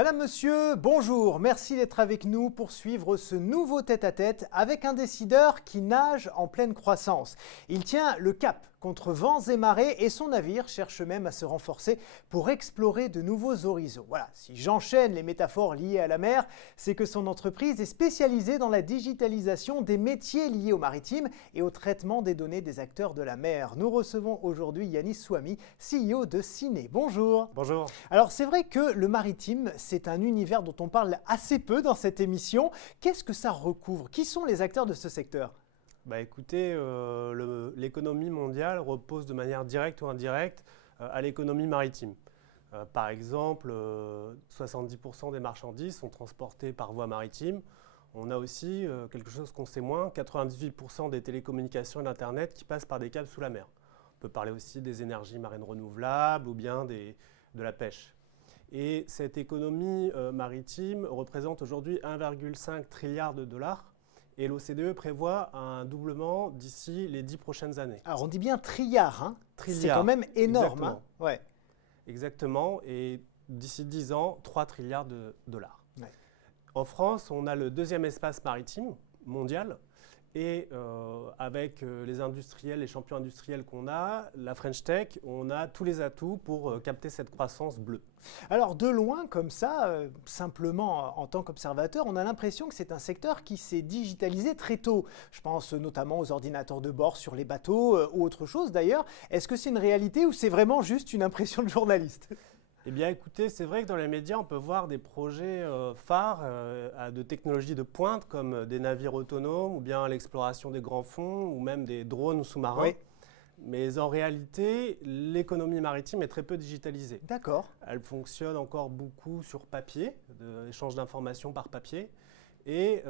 Madame, Monsieur, bonjour, merci d'être avec nous pour suivre ce nouveau tête-à-tête avec un décideur qui nage en pleine croissance. Il tient le cap contre vents et marées et son navire cherche même à se renforcer pour explorer de nouveaux horizons. Voilà, si j'enchaîne les métaphores liées à la mer, c'est que son entreprise est spécialisée dans la digitalisation des métiers liés au maritime et au traitement des données des acteurs de la mer. Nous recevons aujourd'hui Yanis Swamy, CEO de Ciné. Bonjour. Bonjour. Alors c'est vrai que le maritime, c'est un univers dont on parle assez peu dans cette émission. Qu'est-ce que ça recouvre? Qui sont les acteurs de ce secteur? Écoutez, l'économie mondiale repose de manière directe ou indirecte à l'économie maritime. Par exemple, 70% des marchandises sont transportées par voie maritime. On a aussi quelque chose qu'on sait moins, 98% des télécommunications et d'Internet qui passent par des câbles sous la mer. On peut parler aussi des énergies marines renouvelables ou bien de la pêche. Et cette économie maritime représente aujourd'hui 1,5 trilliard de dollars. Et l'OCDE prévoit un doublement d'ici les 10 prochaines années. Alors on dit bien trilliard, hein? Trilliard. C'est quand même énorme. Exactement. Hein? Ouais. Exactement, et d'ici 10 ans, 3 trilliards de dollars. Ouais. En France, on a le deuxième espace maritime mondial. Et avec les industriels, les champions industriels qu'on a, la French Tech, on a tous les atouts pour capter cette croissance bleue. Alors de loin, comme ça, simplement en tant qu'observateur, on a l'impression que c'est un secteur qui s'est digitalisé très tôt. Je pense notamment aux ordinateurs de bord sur les bateaux ou autre chose d'ailleurs. Est-ce que c'est une réalité ou c'est vraiment juste une impression de journaliste ? Eh bien écoutez, c'est vrai que dans les médias, on peut voir des projets phares de technologies de pointe comme des navires autonomes ou bien l'exploration des grands fonds ou même des drones sous-marins. Oui. Mais en réalité, l'économie maritime est très peu digitalisée. D'accord. Elle fonctionne encore beaucoup sur papier, échange d'informations par papier, et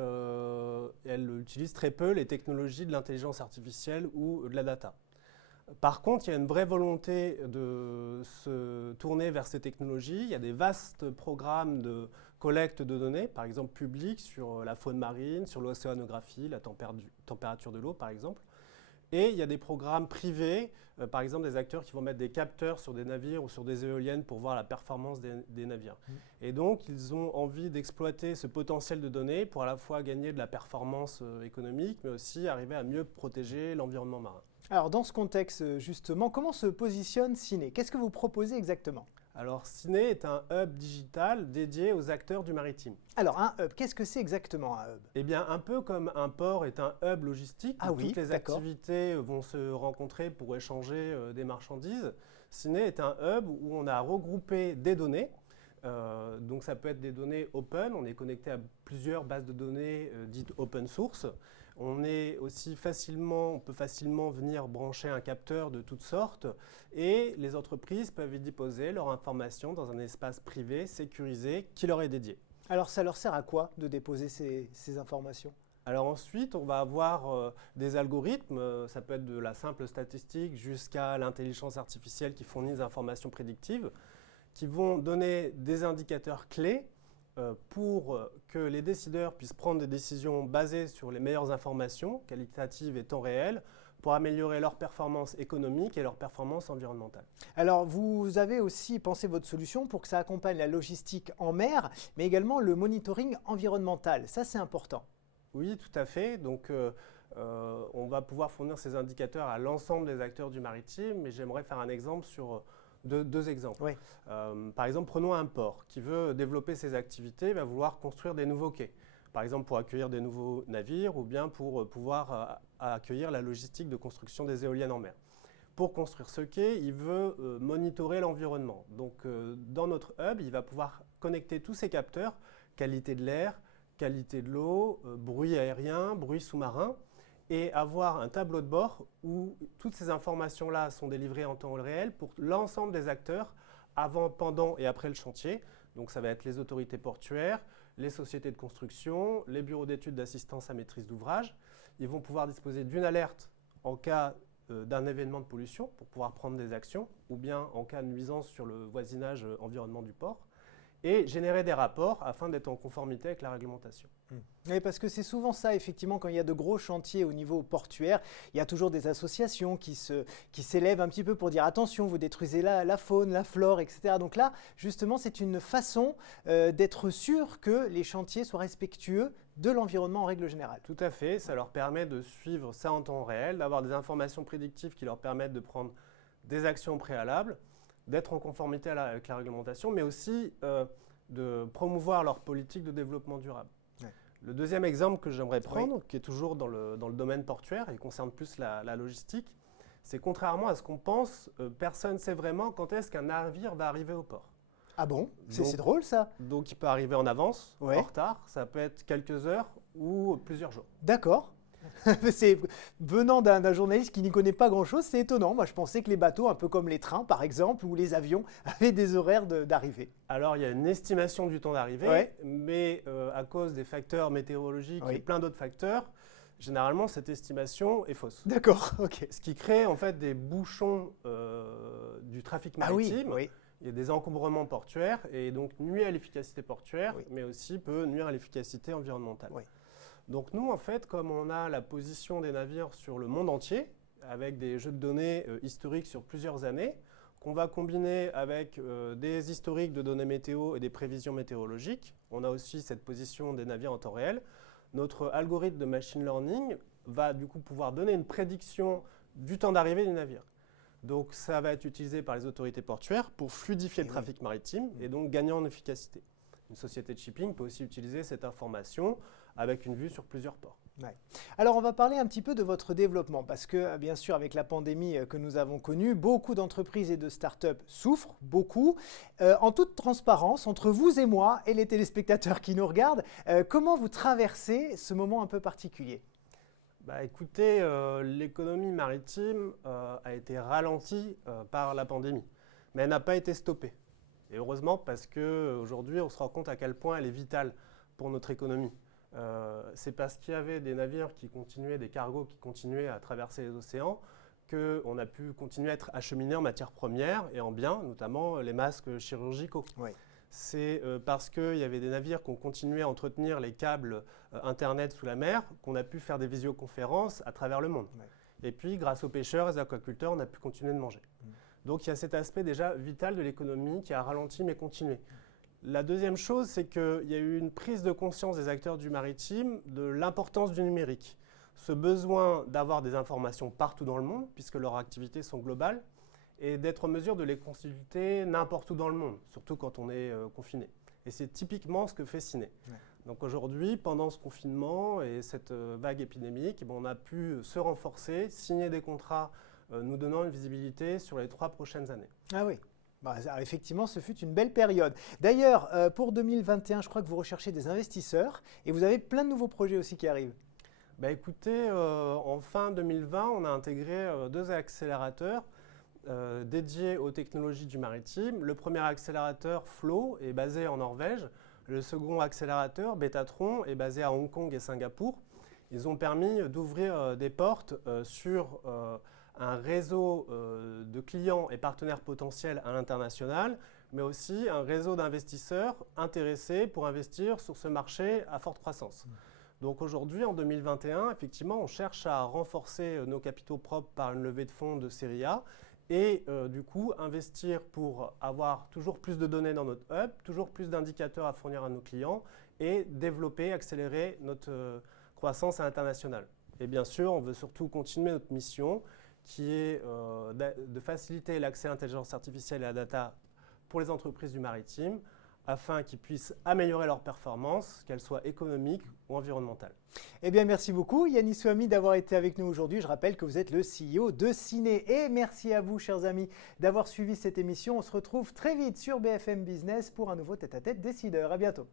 elle utilise très peu les technologies de l'intelligence artificielle ou de la data. Par contre, il y a une vraie volonté de se tourner vers ces technologies. Il y a des vastes programmes de collecte de données, par exemple publics, sur la faune marine, sur l'océanographie, la température de l'eau, par exemple. Et il y a des programmes privés, par exemple des acteurs qui vont mettre des capteurs sur des navires ou sur des éoliennes pour voir la performance des navires. Et donc, ils ont envie d'exploiter ce potentiel de données pour à la fois gagner de la performance économique, mais aussi arriver à mieux protéger l'environnement marin. Alors dans ce contexte justement, comment se positionne Ciné? Qu'est-ce que vous proposez exactement? Alors Ciné est un hub digital dédié aux acteurs du maritime. Alors un hub, qu'est-ce que c'est exactement un hub? Eh bien un peu comme un port est un hub logistique où toutes les activités vont se rencontrer pour échanger des marchandises, Ciné est un hub où on a regroupé des données. Donc ça peut être des données open, on est connecté à plusieurs bases de données dites open source. On peut facilement venir brancher un capteur de toutes sortes et les entreprises peuvent y déposer leurs informations dans un espace privé, sécurisé, qui leur est dédié. Alors ça leur sert à quoi de déposer ces informations? Alors ensuite, on va avoir des algorithmes, ça peut être de la simple statistique jusqu'à l'intelligence artificielle qui fournit des informations prédictives, qui vont donner des indicateurs clés pour que les décideurs puissent prendre des décisions basées sur les meilleures informations, qualitatives et temps réel, pour améliorer leur performance économique et leur performance environnementale. Alors, vous avez aussi pensé votre solution pour que ça accompagne la logistique en mer, mais également le monitoring environnemental. Ça, c'est important. Oui, tout à fait. Donc, on va pouvoir fournir ces indicateurs à l'ensemble des acteurs du maritime, mais j'aimerais faire un exemple sur deux exemples. Oui. Par exemple, prenons un port qui veut développer ses activités, va vouloir construire des nouveaux quais. Par exemple, pour accueillir des nouveaux navires ou bien pour pouvoir accueillir la logistique de construction des éoliennes en mer. Pour construire ce quai, il veut monitorer l'environnement. Donc, dans notre hub, il va pouvoir connecter tous ces capteurs, qualité de l'air, qualité de l'eau, bruit aérien, bruit sous-marin, et avoir un tableau de bord où toutes ces informations-là sont délivrées en temps réel pour l'ensemble des acteurs avant, pendant et après le chantier. Donc ça va être les autorités portuaires, les sociétés de construction, les bureaux d'études d'assistance à maîtrise d'ouvrage. Ils vont pouvoir disposer d'une alerte en cas d'un événement de pollution pour pouvoir prendre des actions ou bien en cas de nuisance sur le voisinage environnement du port et générer des rapports afin d'être en conformité avec la réglementation. Oui, parce que c'est souvent ça, effectivement, quand il y a de gros chantiers au niveau portuaire, il y a toujours des associations qui s'élèvent un petit peu pour dire attention, vous détruisez la faune, la flore, etc. Donc là, justement, c'est une façon d'être sûr que les chantiers soient respectueux de l'environnement en règle générale. Tout à fait, ça leur permet de suivre ça en temps réel, d'avoir des informations prédictives qui leur permettent de prendre des actions préalables, d'être en conformité avec la réglementation, mais aussi de promouvoir leur politique de développement durable. Ouais. Le deuxième exemple que j'aimerais prendre, qui est toujours dans le domaine portuaire et concerne plus la logistique, c'est contrairement à ce qu'on pense, personne ne sait vraiment quand est-ce qu'un navire va arriver au port. Ah bon? C'est drôle ça. Donc il peut arriver en avance, en retard, ça peut être quelques heures ou plusieurs jours. D'accord. Venant d'un journaliste qui n'y connaît pas grand-chose, c'est étonnant. Moi, je pensais que les bateaux, un peu comme les trains par exemple, ou les avions, avaient des horaires d'arrivée. Alors, il y a une estimation du temps d'arrivée, mais à cause des facteurs météorologiques et plein d'autres facteurs, généralement, cette estimation est fausse. D'accord, ok. Ce qui crée en fait des bouchons du trafic maritime. Il y a des encombrements portuaires et donc nuit à l'efficacité portuaire, mais aussi peut nuire à l'efficacité environnementale. Donc nous, en fait, comme on a la position des navires sur le monde entier, avec des jeux de données historiques sur plusieurs années, qu'on va combiner avec des historiques de données météo et des prévisions météorologiques, on a aussi cette position des navires en temps réel, notre algorithme de machine learning va du coup pouvoir donner une prédiction du temps d'arrivée du navire. Donc ça va être utilisé par les autorités portuaires pour fluidifier le trafic maritime et donc gagner en efficacité. Une société de shipping peut aussi utiliser cette information avec une vue sur plusieurs ports. Ouais. Alors on va parler un petit peu de votre développement parce que bien sûr avec la pandémie que nous avons connue, beaucoup d'entreprises et de startups souffrent, beaucoup. En toute transparence, entre vous et moi et les téléspectateurs qui nous regardent, comment vous traversez ce moment un peu particulier ? Écoutez, l'économie maritime a été ralentie par la pandémie, mais elle n'a pas été stoppée. Et heureusement parce qu'aujourd'hui on se rend compte à quel point elle est vitale pour notre économie. C'est parce qu'il y avait des navires qui continuaient, des cargos qui continuaient à traverser les océans, qu'on a pu continuer à être acheminés en matières premières et en biens, notamment les masques chirurgicaux. C'est parce qu'il y avait des navires qui ont continué à entretenir les câbles Internet sous la mer qu'on a pu faire des visioconférences à travers le monde. Et puis, grâce aux pêcheurs et aux aquaculteurs, on a pu continuer de manger. Donc, il y a cet aspect déjà vital de l'économie qui a ralenti mais continué. La deuxième chose, c'est qu'il y a eu une prise de conscience des acteurs du maritime de l'importance du numérique. Ce besoin d'avoir des informations partout dans le monde, puisque leurs activités sont globales, et d'être en mesure de les consulter n'importe où dans le monde, surtout quand on est confiné. Et c'est typiquement ce que fait Ciné. Donc aujourd'hui, pendant ce confinement et cette vague épidémique, on a pu se renforcer, signer des contrats nous donnant une visibilité sur les 3 prochaines années. Ah oui. Effectivement, ce fut une belle période. D'ailleurs, pour 2021, je crois que vous recherchez des investisseurs et vous avez plein de nouveaux projets aussi qui arrivent. Écoutez, en fin 2020, on a intégré 2 accélérateurs dédiés aux technologies du maritime. Le premier accélérateur, Flow, est basé en Norvège. Le second accélérateur, Betatron, est basé à Hong Kong et Singapour. Ils ont permis d'ouvrir des portes sur un réseau de clients et partenaires potentiels à l'international, mais aussi un réseau d'investisseurs intéressés pour investir sur ce marché à forte croissance. Donc aujourd'hui, en 2021, effectivement, on cherche à renforcer nos capitaux propres par une levée de fonds de série A et du coup investir pour avoir toujours plus de données dans notre hub, toujours plus d'indicateurs à fournir à nos clients et développer, accélérer notre croissance à l'international. Et bien sûr, on veut surtout continuer notre mission qui est de faciliter l'accès à l'intelligence artificielle et à la data pour les entreprises du maritime afin qu'ils puissent améliorer leurs performances, qu'elles soient économiques ou environnementales. Eh bien, merci beaucoup Yannis Souhami d'avoir été avec nous aujourd'hui. Je rappelle que vous êtes le CEO de Ciné. Et merci à vous, chers amis, d'avoir suivi cette émission. On se retrouve très vite sur BFM Business pour un nouveau tête-à-tête décideur. À bientôt.